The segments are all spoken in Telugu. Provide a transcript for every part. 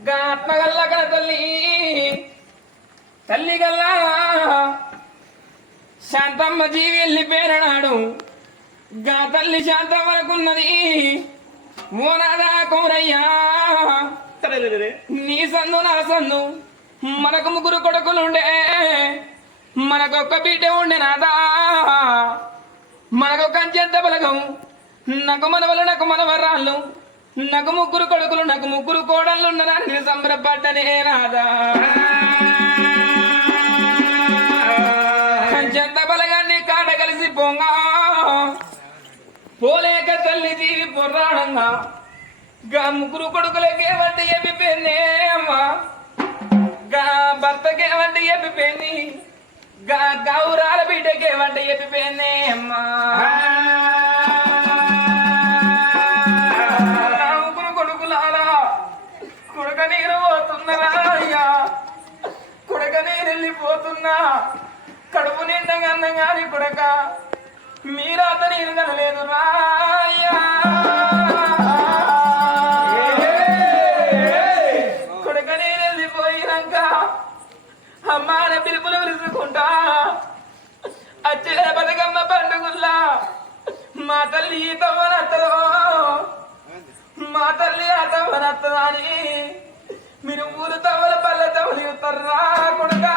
ఆత్మగల్ల కల తల్లి. తల్లి గల్లా శాంతమ్మ జీవి వెళ్ళిపోయినాడు గా తల్లి శాంతం వరకున్నది ఓనాదా కోరయ్యా. నీ సందు నా సందు. మనకు ముగ్గురు కొడుకులుండే. మనకొక్క బిడ్డ ఉండే నాదా. మనకొక అంచెంత బలగం. నాకు మనవలు నాకు మనవరాళ్ళు. నాకు ముగ్గురు కొడుకులు నాకు ముగ్గురు కోడళ్ళు ఉన్నదాన్ని సంబరపడ్డనే రాదా చెంత బలగాన్ని కాడ కలిసి పొంగా. పోలేక తల్లి జీవి పొర్రాడంగా గా ముగ్గురు కొడుకులకే వంటి ఎప్పిపోయింది అమ్మా. గా భర్తకే వంటి ఎప్పిపోయింది గా గౌరాల బిడ్డకే వంటి ఎప్పిపోయింది అమ్మా. నీరు అయ్యా నేను వెళ్ళిపోతున్నా కడుపు నిండగా అన్నగాని కొడక. మీరాత నేను కనలేదు రాయ్యా కొడక నేను వెళ్ళిపోయినాక అమ్మాన పిలుపులు పిలుచుకుంటా అచ్చే బతుకమ్మ పండుగల్లా మా తల్లి తవ్వనత్తదో మా తల్లి ఆ తవ్వనత్తదా అని మీరు ఊరు తవల పల్లె తవలి ఉత్తర్రా కొడుకా.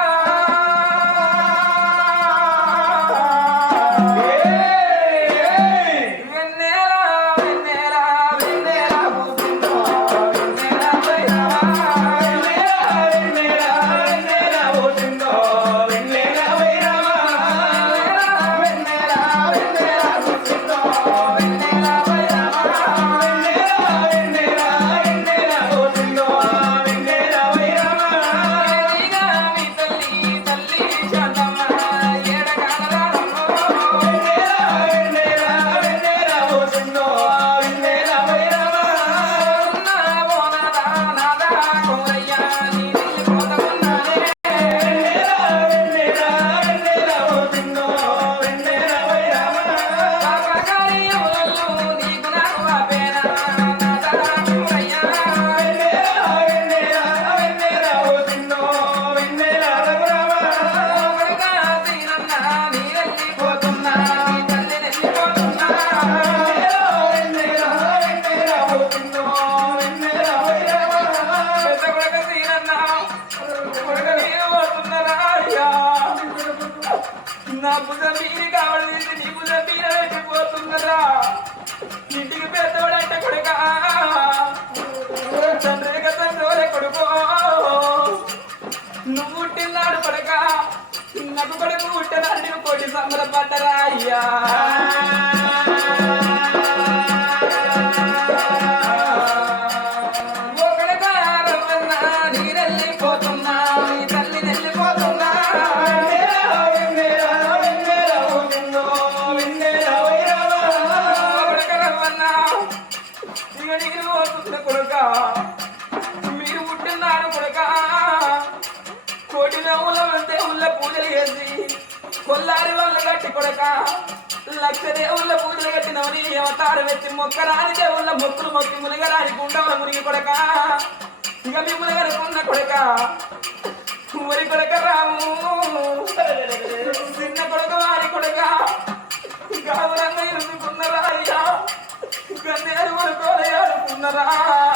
నా భుజం మీరి కావాలి నీ భుజం మీర పెట్టిపోతున్నరా ఇంటికి పెద్దవాడంటే కొడుక? తండ్రి తండ్రి కొడుకో. నువ్వు పుట్టినాడు కొడుక? నాకు కొడుకు పుట్టినాడు నువ్వు కోటి సంబరపడ్డరా అయ్యా? మీరు పుట్టినాడు కొడక. కోటి నవ్వుల దేవుళ్ళ ఉల్ల పూజలు చేసి కొల్లారి వల్ల గట్టి కొడక. లక్ష దేవుళ్ళ పూజలు కట్టినవని అవతారం ఎత్తి మొక్కరాని దేవుళ్ళ మొక్కులు మొక్కి మునిగరాని కుండవల మునిగి కొడక. ఇక మీ మునిగనుకున్న కొడక. ఊరి కొడక రాము. చిన్న కొడక వారి కొడక. గౌరంగా ఇరుకున్నరా అయ్యా నేరు వరకోలయాడుకున్నరా అనుకున్నరా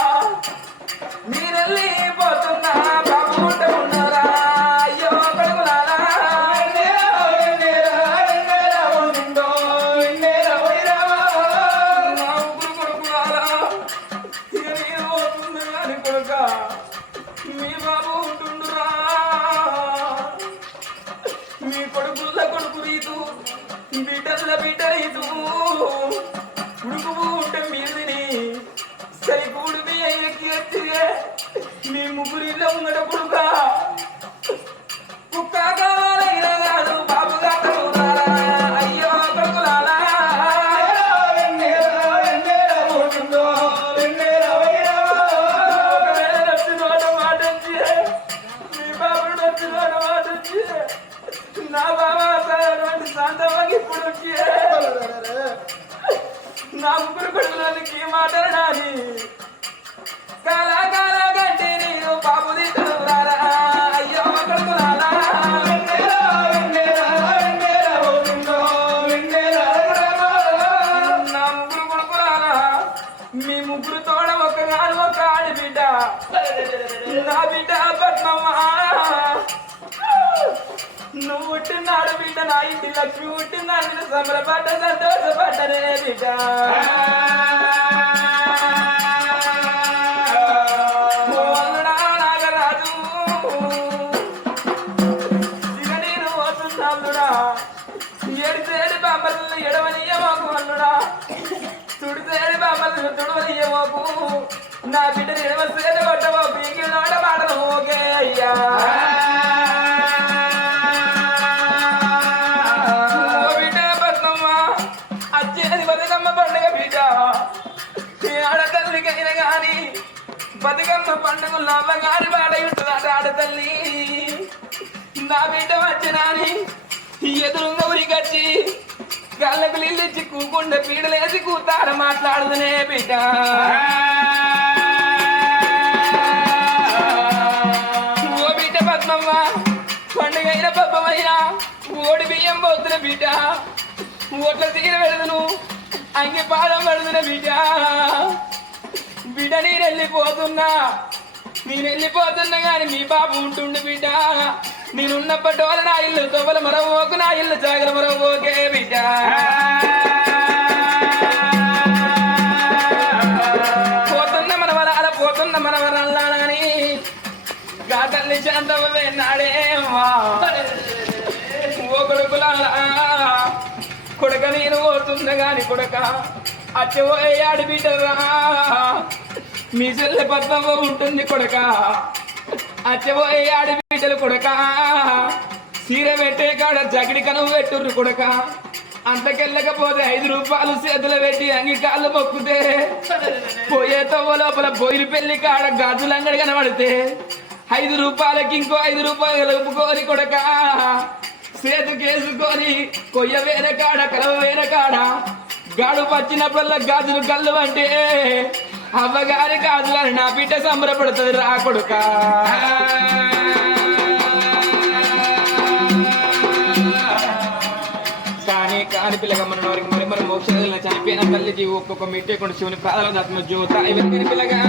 నా ముగ్గురు కొడుకులకి మాట్లాడాలి కాల కాల గంటే నేను బాబు దిట్టను రారా. నా ముగ్గురు కొడుకులారా మీ ముగ్గురు తోడ ఒక నాడు ఒక ఆడబిడ్డ. బిడ్డ పట్నమ్మా. నువ్వు పుట్టిన ఆడబిడ్డ నేను పోతున్నాల్లుడా ఎడితేడి బామ్మలను ఎడవనియమాకు అల్లుడా. తుడితేడి బామ్మలను బిడ్డ నా బిడ్డని ఎడవసేది కొట్టబోకు ఇంక నోట మాటలు ఓకే అయ్యా. బతుకమ్మ పండుగలు అమ్మగారి బాట ఉంటుందట ఆడతల్లి నా బిడ్డ వచ్చినాని ఎదురుగా ఉరికొచ్చి కళ్ళకు నీళ్ళిచ్చి కూకుండే పీడలేసి కూతాడు మాట్లాడుతునే బిడ్డ. ఓ బిడ్డ పద్మమ్మ పండుగైన పబ్బమైనా ఓడి బియ్యం పోతున్న బిడ్డ. ఓట్ల తీర పెడదును అంగి పాదం పెడుతున్న బిడ్డ. బిడ్డ నేను వెళ్ళిపోతున్నా నేను వెళ్ళిపోతున్నా కానీ మీ బాబు ఉంటుండు బిడ్డ. నేనున్నప్పటి వల్ల నా ఇల్లు తొవ్వల మరవోకు నా ఇల్లు జాగ్రత్త మరవోకే బిడ్డ. పోతున్న మన వరాల పోతున్న మన వరాలని గా తల్లి శాంతమే నాడేమా ఓ కొడుకులా కొడుక నేను పోతున్నా గాని కొడుక అచ్చబోయే ఆడి బిడ్డరా. మీ చెల్లె పద్మమ్మ ఉంటుంది కొడక. అచ్చబోయే ఆడి బిడ్డలు కొడక. సీర పెట్టే కాడ జగడి కనువు పెట్టుర్రు కొడక. అంతకెళ్ళకపోతే ఐదు రూపాయలు చేతులు పెట్టి అంగికాళ్ళు మొక్కుతే. పోయే తవ్వ లోపల బొయిలు పెళ్ళి కాడ గాజులు అంగడి కనబడితే. ఐదు రూపాయలకి ఇంకో ఐదు రూపాయలు ఒప్పుకోని కొడక. చేతుకేసుకొని కొయ్య వేరే కాడ కలవ వేరే కాడ. గాడు పచ్చినప్పుడల్లా గాజులు కళ్ళు అంటే అవ్వగారి గాజులని నా బిడ్డ సంబరపడుతుంది రా కొడుక. కానీ కాని పిల్లగమ్మన వారికి మరి మరి మోక్షాలను చనిపోయిన తల్లికి ఒక్కొక్క మెట్టే కొన్ని శివుని ప్రాధాన్యత జ్యోత ఇవన్నీ పిల్లగా.